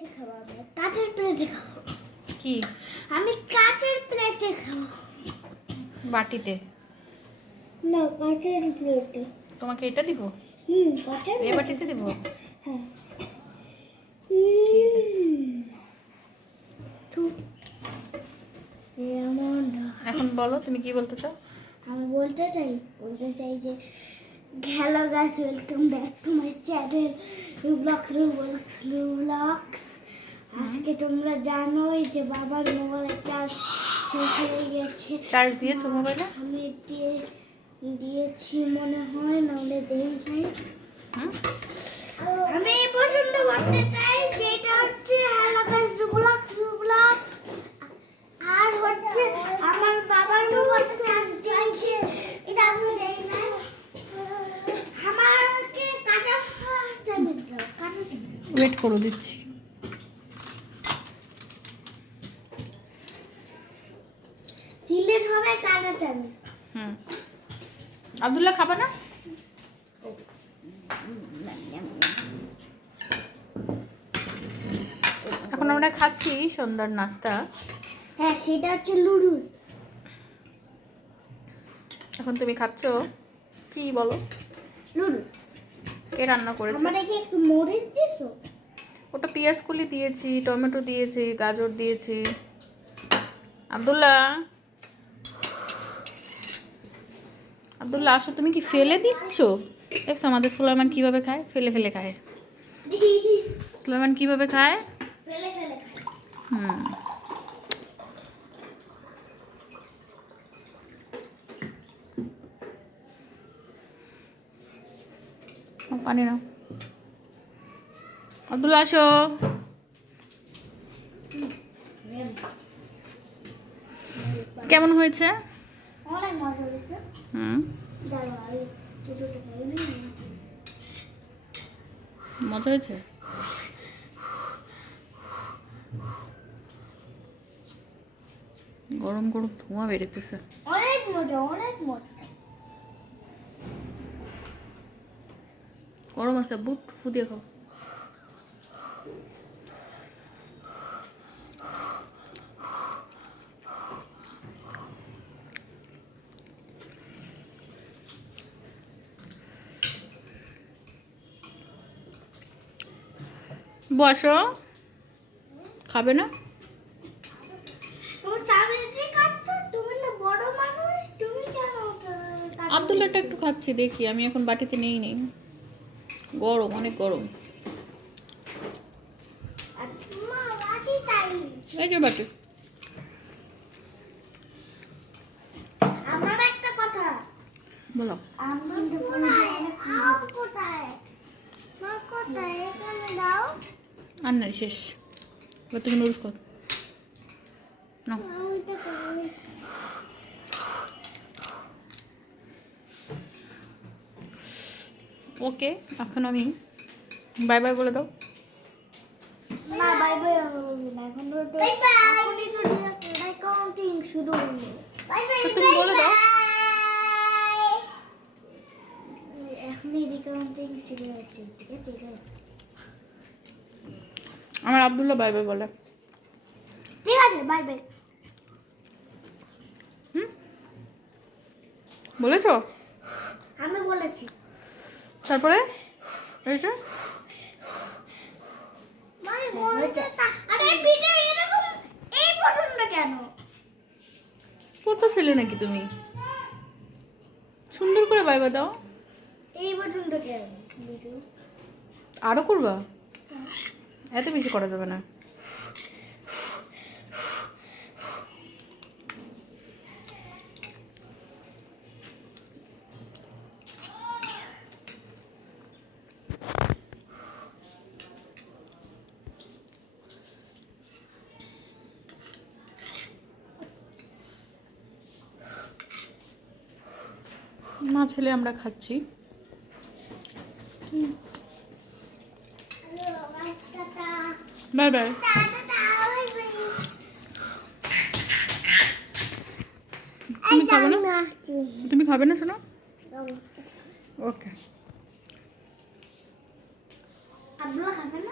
প্লেটে খাব আমি। কাঁচের প্লেটে খাব। কি? আমি কাঁচের প্লেটে খাব। বাটিতে? না কাঁচের প্লেটে তোমাকে এটা দিব? হুম কাঁচের এই বাটিতে দিব? হ্যাঁ। এখন বলো তুমি কি বলতে চাও? আমি বলতে চাই বলতে চাই যে hello guys welcome back to my channel Roblox Roblox Roblox আজকে তোমরা জানোই যে বাবার মোবাইলে চার্জ শেষ হয়ে গেছে। চার্জ দিয়েছ মোবাইলে? আমি দিয়ে দিয়েছি মনে হয় নাহলে দেই নাই। আমি পছন্দ করতে চাই যেটা হচ্ছে হ্যালো গাইস রুব্লক্স রুব্লক্স আর হচ্ছে আমার বাবার মোবাইল চার্জ দিয়েছে এটা আমি দেই না আমাকে কাটা চালিয়ে দাও কাটা চালিয়ে দাও। ওয়েট করো দিচ্ছি। ডিলেট হবে কাটা চালিয়ে হুম। আব্দুল্লাহ খাবে না? এখন আমরা খাচ্ছি সন্ধ্যার নাস্তা। হ্যাঁ সেটা হচ্ছে লুডু। এখন তুমি খাচ্ছ? কি বলো? লুডু। কে রান্না করেছে? আমার কি একটু মরিচ দিছো? ওটা পেঁয়াজ কুলি দিয়েছি টমেটো দিয়েছি গাজর দিয়েছি। আব্দুল্লাহ? আব্দুল্লাহ আসো তুমি কি ফেলে দিচ্ছ? দেখছ আমাদের সুলাইমান কীভাবে খায়? ফেলে ফেলে খায়। সুলাইমান কীভাবে খায়? হুম। পানি নাও। আব্দুল্লাহ আসো কেমন হয়েছে? অনেক মজা হয়েছে। হুম। মজা গরম গরম ধোঁয়া বেরোতেছে। অনেক মজা অনেক মজা। গরম আছে বুট ফু দিয়ে খাও। বসো। খাবে না? আবদুল্লাহটা একটু খাচ্ছি দেখি। আমি এখন বাটিতে নেই নেই। গরম অনেক গরম। এই যে বাটি। বলো আম কিন্তু কোথায় আম কোথায় মা কোথায় এখানে দাও আর নাই শেষ এবার তুমি নুডলস কর পারি ওকে এখন আমি বাই বাই বলে দাও. না বাই বাই এখন তো বাই বাই এখনই শুরু কাউন্টিং শুরু হলো বাই বাই তো তুমি বলে দাও। এখনই রিকাউন্টিং শুরু হচ্ছে ঠিক আছে? আমার আবদুল্লাহ বাই বাই বলে। ঠিক আছে বাই বাই। হুম? বলেছ? আমি বলেছি। তারপরে? এই যে বলছে আরে ভিডিও এরকম এই পছন্দ কেন? কত ছেলে নাকি তুমি? সুন্দর করে বাই বাই দাও। এই কেন আরও করবা? এত বেশি করা যাবে না। মা ছেলে আমরা খাচ্ছি। বাই বাই তুমি খাবে না? তুমি খাবে না শোনো? ওকে আব্দুল্লাহ খাবে না?